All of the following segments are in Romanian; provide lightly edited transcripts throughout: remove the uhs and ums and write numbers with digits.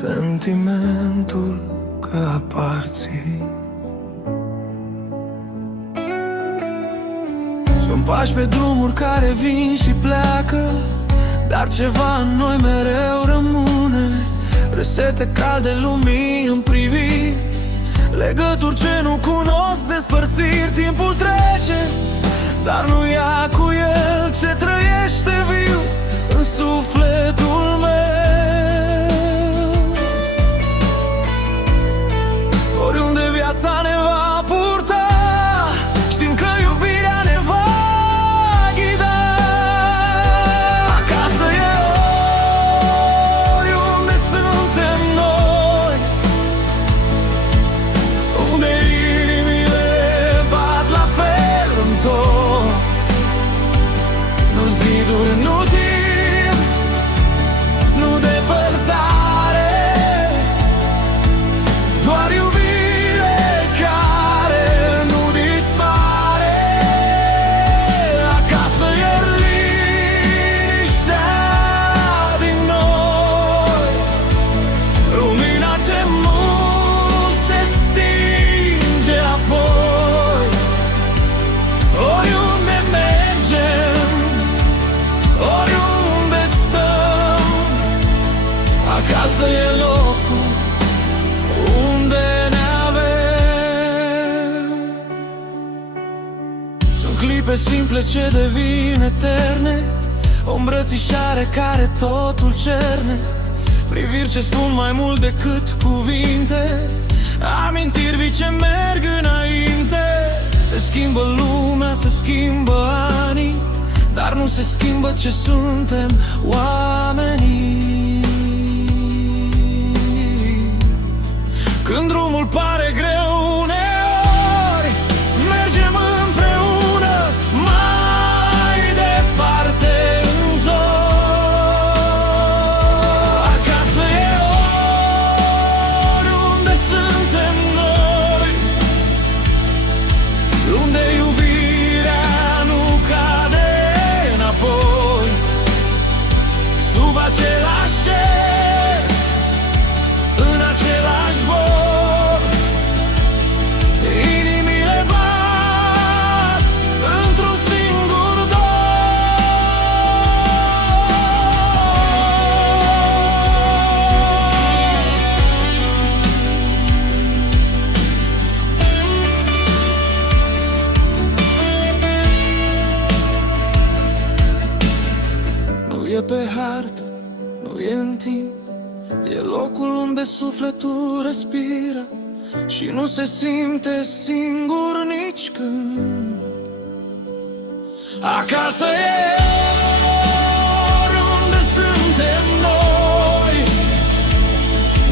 sentimentul că aparții. Sunt pași pe drumuri care vin și pleacă, dar ceva în noi mereu rămâne. Resete calde lumii în priviri, legături ce nu cunosc despărțiri. Timpul trece, dar nu ia cu el ce trăiește viu în sufletul meu. Oriunde viața ne va purta, știm că iubirea ne va ghida. Acasă e oriunde suntem noi, unde inimile bat la fel în toți. Nu ziduri, nu timp, nu depărtare, doar iubire care nu dispare. Acasă e liniștea din noi, lumina ce mult se stinge apoi. Oriunde mergem, oriunde stăm, acasă e locul unde ne avem. Sunt clipe simple ce devin eterne, o îmbrățișare care totul cerne, priviri ce spun mai mult decât cuvinte, amintiri vii ce merg înainte. Se schimbă lumea, se schimbă anii, dar nu se schimbă ce suntem, oamenii. Când drumul pare greu uneori, mergem împreună mai departe în zor. Acasă e oriunde suntem noi, unde iubirea nu cade înapoi. Sub același cer, în același zbor, inimile bat într-un singur dor. Nu e pe hartă, nu e în timp, e locul unde sufletul respiră și nu se simte singur nici când. Acasă e oriunde suntem noi,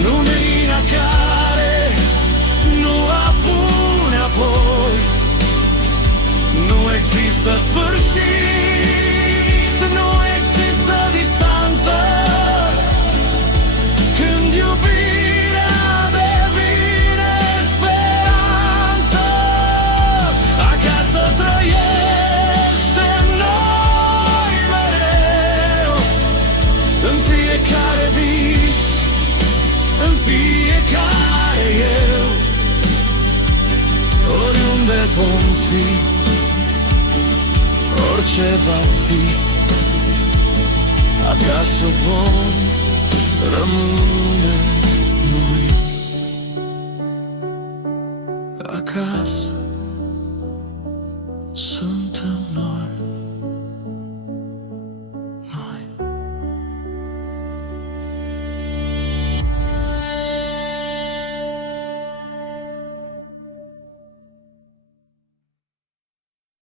lumina care nu apune apoi. Nu există sfârșit, nu există distanță, când iubirea devine speranță. Acasă trăiește în noi mereu, în fiecare vis, în fiecare eu. Oriunde vom fi, orice va fi, acasă vom rămâne noi. Acasă sunt